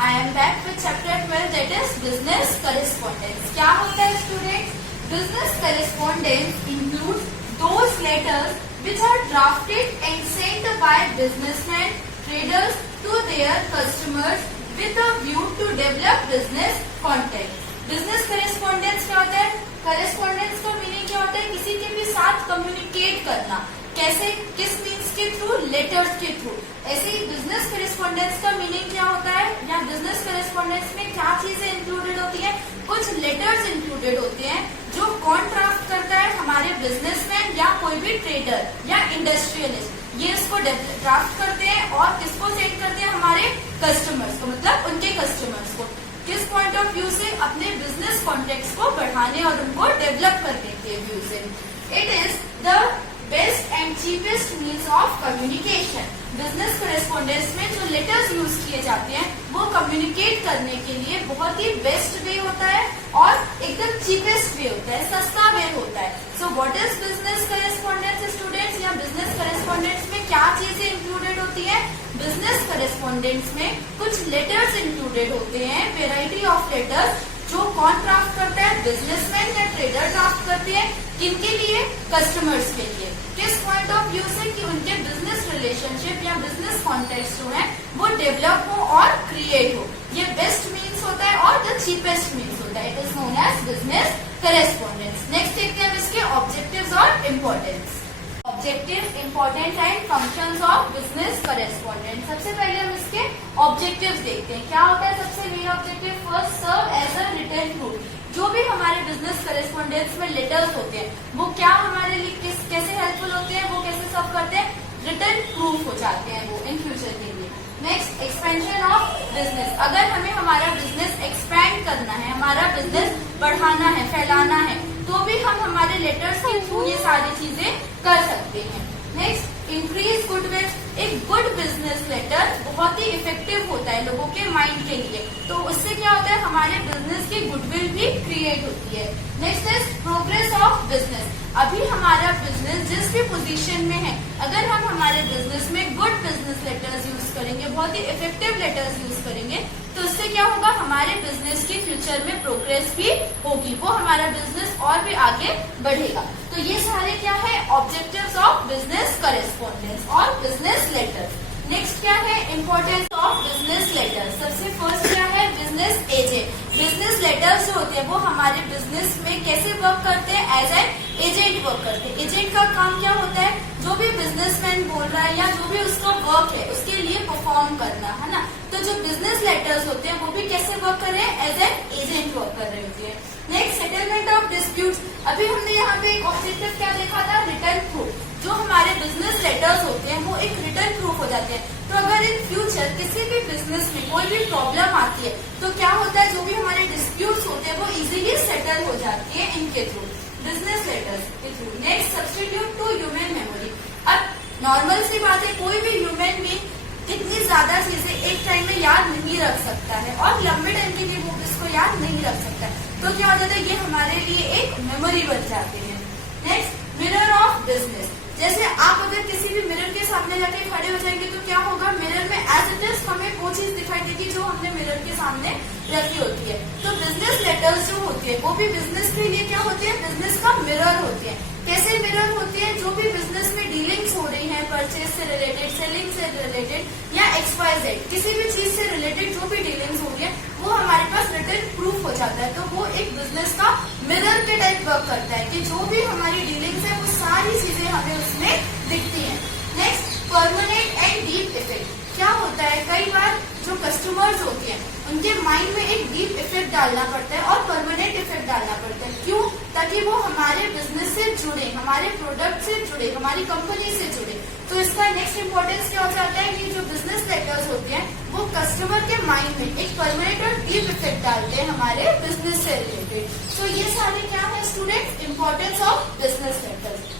I am back with chapter 12 that is business correspondence. क्या होता है students? Business correspondence includes those letters which are drafted and sent by businessmen, traders to their customers with a view to develop business contact. Business correspondence क्या होता है? Correspondence का meaning क्या होता है? किसी के भी साथ कम्युनिकेट करना. कैसे? किस मीन्स के थ्रू? लेटर्स के थ्रू. ऐसे ही बिजनेस करेस्पॉन्डेंस का मीनिंग क्या होता है? या बिजनेस करेस्पॉन्डेंस में क्या चीजें इंक्लूडेड होती है? कुछ लेटर्स इंक्लूडेड होते हैं जो कौन ड्राफ्ट करता है? हमारे बिजनेसमैन या कोई भी ट्रेडर या इंडस्ट्रियलिस्ट. ये इसको ड्राफ्ट करते हैं और किसको सेंड करते हैं? हमारे कस्टमर्स को, मतलब उनके कस्टमर्स को. किस पॉइंट ऑफ व्यू से? अपने बिजनेस कॉन्टेक्ट्स को बढ़ाने और उनको डेवलप करने के व्यू से. It is the best and cheapest means of communication. Business correspondence में जो लेटर्स यूज किए जाते हैं वो कम्युनिकेट करने के लिए बहुत ही बेस्ट वे होता है और एकदम चीपेस्ट वे होता है, सस्ता वे होता है. So what is business correspondence students? या बिजनेस करेस्पॉन्डेंस में क्या चीजें इंक्लूडेड होती है? बिजनेस करेस्पॉन्डेंस में कुछ लेटर्स इंक्लूडेड होते हैं, वेराइटी ऑफ लेटर्स. जो कौन ड्राफ्ट करता है? बिजनेसमैन या ट्रेडर ड्राफ्ट करते हैं. किनके लिए? कस्टमर्स के लिए. किस पॉइंट ऑफ व्यू से? कि उनके बिजनेस रिलेशनशिप या बिजनेस कॉन्टेक्ट जो है वो डेवलप हो और क्रिएट हो. ये बेस्ट मीन्स होता है और द चीपेस्ट मीन्स होता है. It is known as business correspondence. Next देखते हैं हम इसके ऑब्जेक्टिव्स और importance. Objective, importance and functions of business correspondent. सबसे पहले हम इसके ऑब्जेक्टिव्स देखते हैं. क्या होता है सबसे main objective? First, serve as a written proof. जो भी हमारे बिजनेस करेस्पॉन्डेंस में लेटर्स होते हैं वो क्या हमारे लिए कैसे हेल्पफुल होते हैं? वो कैसे सर्व करते हैं? रिटन प्रूफ हो जाते हैं वो इन फ्यूचर के लिए. Next, expansion of business. अगर हमें हमारा बिजनेस एक्सपैंड करना है, हमारा बिजनेस बढ़ाना है, फैलाना है, तो भी हम हमारे लेटर्स के थ्रू ये सारी चीजें कर सकते हैं. Next, increase goodwill. एक गुड बिजनेस लेटर बहुत ही इफेक्टिव होता है लोगों के माइंड के लिए. तो उससे क्या होता है? हमारे बिजनेस की गुडविल भी क्रिएट होती है. Next is progress of business. अभी हमारा बिजनेस जिस भी पोजीशन में है, अगर हम हमारे बिजनेस में गुड बिजनेस लेटर्स यूज करेंगे, बहुत ही इफेक्टिव लेटर्स यूज करेंगे, तो उससे क्या होगा? हमारे बिजनेस की फ्यूचर में प्रोग्रेस भी होगी. वो हमारा बिजनेस और भी आगे बढ़ेगा. तो ये सारे क्या है? ऑब्जेक्टिव्स ऑफ बिजनेस करेस्पॉन्डेंस और बिजनेस लेटर्स. नेक्स्ट क्या है? Importance of business letters. सबसे फर्स्ट क्या है? Business agent. बिजनेस लेटर्स जो होते हैं वो हमारे बिजनेस में कैसे वर्क करते हैं? एज एन एजेंट वर्क करते हैं. एजेंट का काम क्या होता है? जो भी बिजनेसमैन बोल रहा है या जो भी उसका वर्क है उसके लिए परफॉर्म करना, है ना. तो जो बिजनेस लेटर्स होते हैं वो भी कैसे वर्क कर रहे हैं? एज एन एजेंट वर्क कर रहे होते हैं. Next, settlement of disputes. अभी हमने यहाँ पे एक ऑब्जेक्टिव क्या देखा था? Return proof. जो हमारे बिजनेस लेटर्स होते हैं वो एक रिटर्न प्रूफ हो जाते हैं. तो अगर इन फ्यूचर किसी भी बिजनेस में कोई भी प्रॉब्लम आती है तो क्या होता है? जो भी हमारे डिस्प्यूट्स होते हैं वो इजीली सेटल हो जाती है इनके थ्रू, बिजनेस लेटर्स के through. Next, substitute to human memory. अब नॉर्मल सी बात है, कोई भी ह्यूमन बीइंग कितनी ज्यादा चीजें एक टाइम में याद नहीं रख सकता है और लंबे टाइम के लिए वो इसको याद नहीं रख सकता है. तो क्या हो जाता है? ये हमारे लिए एक मेमोरी बन जाते हैं. Next, mirror of business. जैसे आप अगर किसी भी मिरर के सामने जाके खड़े हो जाएंगे तो क्या होगा? मिरर में एज इट इज हमें वो चीज दिखाई देगी जो हमने मिरर के सामने रखी होती है. तो बिजनेस लेटर्स जो होती है वो भी बिजनेस के लिए क्या होते हैं? बिजनेस का मिरर होते हैं. कैसे मिरर होती है? जो भी बिजनेस में डीलिंग्स हो रही है, परचेज से रिलेटेड, सेलिंग से रिलेटेड या XYZ किसी भी चीज से रिलेटेड जो भी डीलिंग्स हो रही है वो हमारे पास रिटन प्रूफ हो जाता है. तो वो एक बिजनेस का मिरर के टाइप वर्क करता है कि जो भी हमारी डीलिंग्स है वो सारी चीजें हमें उसमें दिखती हैं. Next, permanent and deep effect. क्या होता है? कई बार जो कस्टमर्स होते हैं उनके माइंड में एक डीप इफेक्ट डालना पड़ता है और परमानेंट इफेक्ट डालना पड़ता है. क्यों? ताकि वो हमारे बिजनेस से जुड़े, हमारे प्रोडक्ट से जुड़े, हमारी कंपनी से जुड़े. तो इसका नेक्स्ट इम्पोर्टेंस क्या हो जाता है? कि जो बिजनेस लेटर्स होते हैं वो कस्टमर के माइंड में एक परमानेंट और डीप इफेक्ट डालते हैं हमारे बिजनेस से रिलेटेड. तो ये सारे क्या है students? Importance of business letters.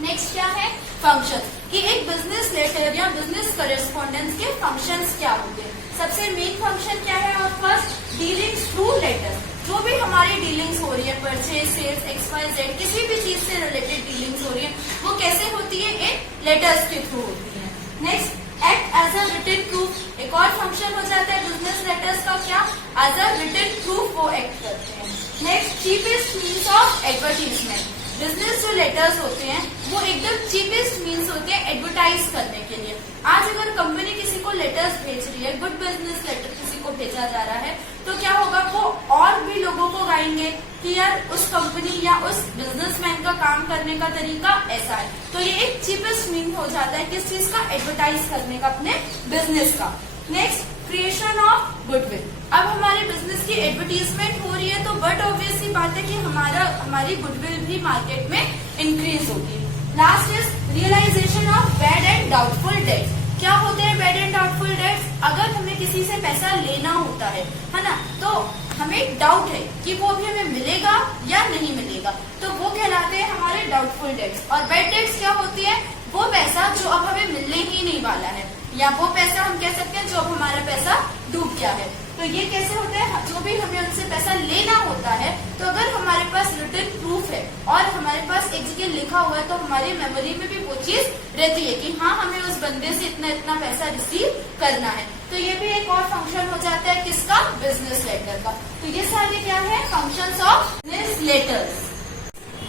Next क्या है? फंक्शन. कि एक बिजनेस लेटर या बिजनेस करेस्पॉन्डेंस के फंक्शंस क्या होते हैं? सबसे मेन फंक्शन क्या है? और फर्स्ट, डीलिंग्स थ्रू लेटर. जो भी हमारी डीलिंग्स हो रही है, परचेज, सेल्स, XYZ किसी भी चीज से रिलेटेड डीलिंग्स हो रही है वो कैसे होती है? इन लेटर्स के थ्रू होती है. Next, act as a written proof. एक और फंक्शन हो जाता है बिजनेस लेटर लेटर्स का क्या एज अ रिटन प्रूफ वो एक्ट करते हैं। Next cheapest means of advertisement. Business जो लेटर्स होते हैं वो एकदम चीपेस्ट मीन्स होते हैं एडवर्टाइज करने के लिए। आज अगर कंपनी किसी को लेटर्स भेज रही है, गुड बिजनेस लेटर किसी को भेजा जा रहा है, तो क्या होगा, वो और भी लोगों को गाएंगे कि यार उस कंपनी या उस बिजनेसमैन का काम करने का तरीका ऐसा है। तो ये एक चीपेस्ट मीन हो जाता है किस चीज का, एडवर्टाइज करने का अपने बिजनेस का। Next creation of goodwill. अब हमारे बिजनेस की एडवर्टीजमेंट हो रही है तो बट ऑब्वियस सी बात है कि हमारी गुडविल भी मार्केट में इंक्रीज होगी। Last is realization of bad and doubtful debts. क्या होते हैं बैड एंड डाउटफुल डेट्स? अगर हमें किसी से पैसा लेना होता है ना, तो हमें डाउट है कि वो अभी हमें मिलेगा या नहीं मिलेगा, तो वो कहलाते हैं हमारे डाउटफुल डेट्स। और बैड डेट्स क्या होती है? वो पैसा जो अब हमें मिलने ही नहीं वाला है, या वो पैसा हम कह सकते हैं जो अब हमारा पैसा डूब गया है। तो ये कैसे होता है? जो भी हमें उनसे पैसा लेना होता है, तो अगर हमारे पास रिटन प्रूफ है और हमारे पास एक जगह लिखा हुआ है, तो हमारी मेमोरी में भी वो चीज रहती है कि हाँ, हमें उस बंदे से इतना इतना पैसा रिसीव करना है। तो ये भी एक और फंक्शन हो जाता है किसका? बिजनेस लेटर का। तो ये सारे क्या है? Functions of business letters.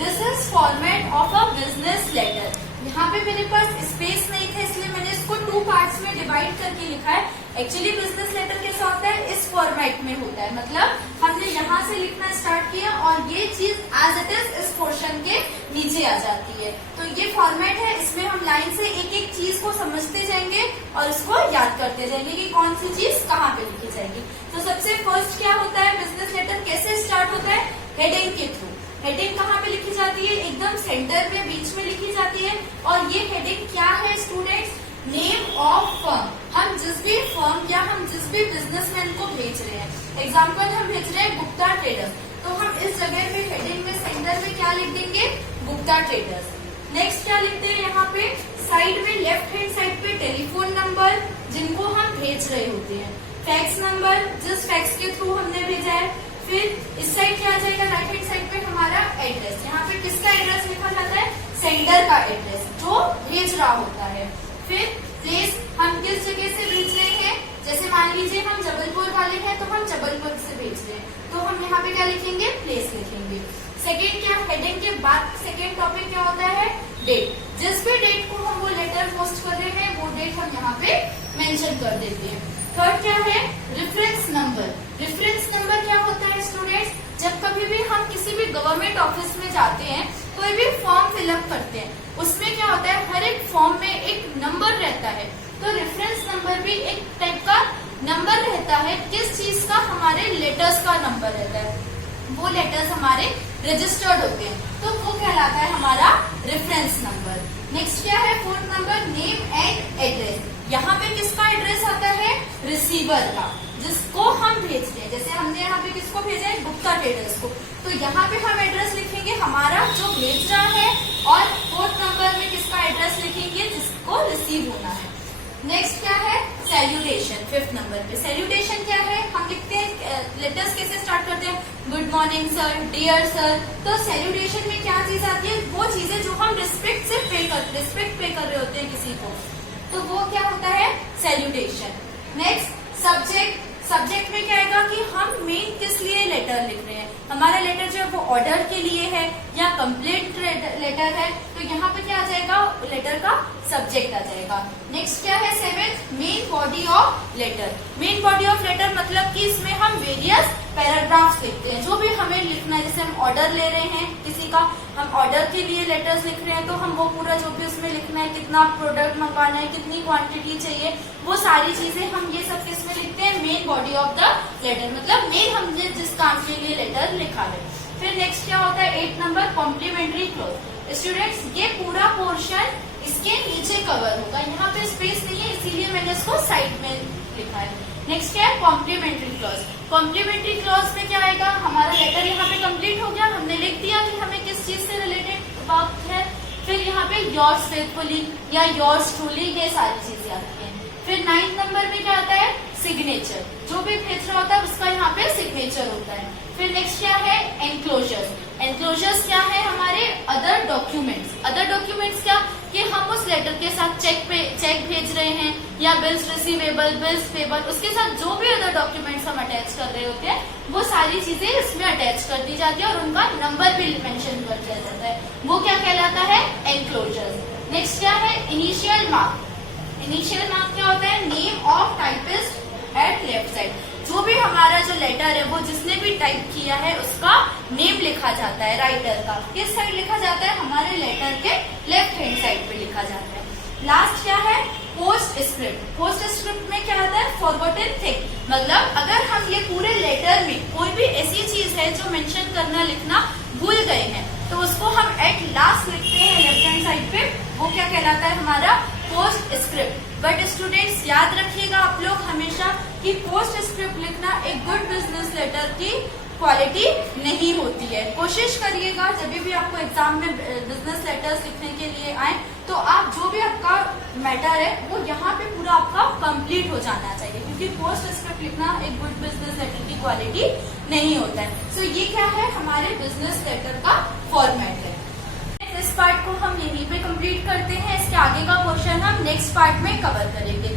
This is format of a business letter. यहाँ पे मेरे पास स्पेस नहीं था, इसलिए मैंने इसको 2 पार्ट्स में डिवाइड करके लिखा है। एक्चुअली बिजनेस लेटर कैसा होता है? इस फॉर्मेट में होता है, मतलब हमने यहाँ से लिखना स्टार्ट किया और ये चीज एज इट इज इस पोर्शन के नीचे आ जाती है। तो ये फॉर्मेट है, इसमें हम लाइन से एक एक चीज को समझते जाएंगे और इसको याद करते जाएंगे कि कौन सी चीज कहाँ पे लिखी जाएगी। तो सबसे फर्स्ट क्या होता है? बिजनेस लेटर कैसे स्टार्ट होता है? हेडिंग के थ्रू। हेडिंग कहाँ पे लिखी जाती है? एकदम सेंटर में, बीच में लिखी जाती है। और ये हेडिंग क्या है स्टूडेंट्स? Name of firm. हम जिस भी फर्म या हम जिस भी बिजनेसमैन को भेज रहे हैं, एग्जाम्पल हम भेज रहे हैं गुप्ता ट्रेडर्स, तो हम इस जगह पे हेडिंग में सेंटर में क्या लिख देंगे? गुप्ता ट्रेडर्स। नेक्स्ट क्या लिखते हैं यहाँ पे? साइड में लेफ्ट हैंड साइड पे टेलीफोन नंबर जिनको हम भेज रहे होते हैं, फैक्स नंबर जिस फैक्स के थ्रू हमने भेजा है। फिर इस साइड क्या आ जाएगा? राइट हैंड साइड पे हमारा एड्रेस। यहाँ पे किसका एड्रेस लिखा जाता है? सेंडर का एड्रेस, जो भेज रहा होता है। फिर प्लेस, हम किस जगह से भेज रहे हैं, जैसे मान लीजिए हम जबलपुर वाले हैं तो हम जबलपुर से भेज रहे हैं, तो हम यहाँ पे क्या लिखेंगे? प्लेस लिखेंगे। सेकेंड क्या? हेडिंग के बाद सेकेंड टॉपिक क्या होता है? डेट। जिस भी डेट को हम वो लेटर पोस्ट कर रहे हैं, वो डेट हम यहाँ पे मेंशन कर देते हैं। थर्ड क्या है? Reference number. रेफरेंस नंबर क्या होता है स्टूडेंट्स? जब कभी भी हम किसी भी गवर्नमेंट ऑफिस में जाते हैं, कोई भी फॉर्म फिलअप करते हैं, उसमें क्या होता है? हर एक फॉर्म में एक नंबर रहता है। तो रेफरेंस नंबर भी एक टाइप का नंबर रहता है। किस चीज का? हमारे लेटर्स का नंबर रहता है। वो लेटर्स हमारे रजिस्टर्ड होते हैं, तो वो कहलाता है हमारा रेफरेंस नंबर। नेक्स्ट क्या है? Fourth number, name and address. यहाँ पे किसका एड्रेस आता है? रिसीवर का, जिसको हम भेज रहे हैं। जैसे हमने यहाँ पे किसको भेजा है? गुप्ता ट्रेडर्स को, तो यहाँ पे हम एड्रेस लिखेंगे हमारा जो भेज रहा है, और फोर्थ नंबर में किसका एड्रेस लिखेंगे? जिसको रिसीव होना है। नेक्स्ट क्या है? सैल्यूटेशन। फिफ्थ नंबर पे सैल्यूटेशन क्या है? हम लिखते हैं, लेटर्स कैसे स्टार्ट करते हैं? Good morning sir, dear sir. तो सैल्यूटेशन में क्या चीज आती है? वो चीजें जो हम रिस्पेक्ट पे कर रहे होते हैं किसी को, तो वो क्या होता है? सैल्यूटेशन। Next subject. सब्जेक्ट में क्या आएगा कि हम मेन किस लिए लेटर लिख रहे हैं। हमारा लेटर जो है वो ऑर्डर के लिए है या कंप्लेंट लेटर है, तो यहाँ पे क्या आ जाएगा? लेटर का सब्जेक्ट आ जाएगा। नेक्स्ट क्या है? Seventh, main body of letter. Main body of letter मतलब कि इसमें हम वेरियस पैराग्राफ्स लिखते हैं, जो भी हमें लिखना है। जैसे हम ऑर्डर ले रहे हैं किसी का, हम ऑर्डर के लिए लेटर्स लिख रहे हैं, तो हम वो पूरा जो भी उसमें लिखना है, कितना प्रोडक्ट मंगवाना है, कितनी क्वांटिटी चाहिए, वो सारी चीजें हम ये सब किसमें लिखते हैं? Main body of the letter, मतलब मेन हमने जिस काम के लिए लेटर लिखा है। फिर नेक्स्ट क्या होता है? 8 नंबर, कॉम्प्लीमेंट्री क्लॉज। स्टूडेंट्स, ये पूरा पोर्शन इसके नीचे कवर होगा, यहाँ पे स्पेस नहीं है, इसीलिए मैंने इसको साइड में लिखा है। नेक्स्ट क्या है? Complimentary clause. कॉम्प्लीमेंट्री क्लॉज में क्या आएगा? हमारा लेटर यहाँ पे कंप्लीट हो गया, हमने लिख दिया कि हमें किस चीज से रिलेटेड बात है। फिर यहाँ पे योर्स फेथफुली या योर्स ट्रूली, ये सारी चीजें आती हैं। फिर 9th नंबर में क्या आता है? सिग्नेचर। जो भी भेज रहा होता है उसका यहाँ पे सिग्नेचर होता है। फिर नेक्स्ट क्या है? एनक्लोजर्स। एनक्लोजर्स क्या है? हमारे अदर डॉक्यूमेंट्स। अदर डॉक्यूमेंट्स क्या? कि हम उस लेटर के साथ चेक भेज रहे हैं, या बिल्स रिसीवेबल, बिल्स पेबल, उसके साथ जो भी अदर डॉक्यूमेंट्स डॉक्यूमेंट्स हम अटैच कर रहे होते हैं, वो सारी चीजें इसमें अटैच कर दी जाती है और उनका नंबर भी मेंशन कर दिया जाता है। वो क्या कहलाता है? एनक्लोजर्स। नेक्स्ट क्या है? Initial mark. इनिशियल मार्क क्या होता है? Name of typist at left side. जो भी हमारा जो लेटर है वो जिसने भी टाइप किया है उसका नेम लिखा जाता है, राइटर का किस साइड लिखा जाता है? हमारे लेटर के लेफ्ट हैंड साइड पे लिखा जाता है। लास्ट क्या है? Post script. पोस्ट स्क्रिप्ट में क्या आता है? Forgotten thing. मतलब अगर हम ये पूरे लेटर में कोई भी ऐसी चीज है जो मेंशन करना लिखना भूल गए हैं तो उसको हम एट लास्ट लिखते हैं लेफ्ट हैंड साइड पे, वो क्या कहलाता है? हमारा पोस्ट स्क्रिप्ट। बट स्टूडेंट्स याद रखिएगा आप लोग हमेशा कि पोस्ट स्क्रिप्ट लिखना एक गुड बिजनेस लेटर की क्वालिटी नहीं होती है। कोशिश करिएगा जब भी आपको एग्जाम में बिजनेस लेटर्स लिखने के लिए आए तो आप जो भी आपका मैटर है वो यहाँ पे पूरा आपका कंप्लीट हो जाना चाहिए, क्योंकि पोस्ट स्क्रिप्ट लिखना एक गुड बिजनेस लेटर की क्वालिटी नहीं होता है। सो ये क्या है? हमारे बिजनेस लेटर का फॉर्मेट है। इस पार्ट को हम यहीं पे कंप्लीट करते हैं। इसके आगे का क्वेश्चन हम नेक्स्ट पार्ट में कवर करेंगे।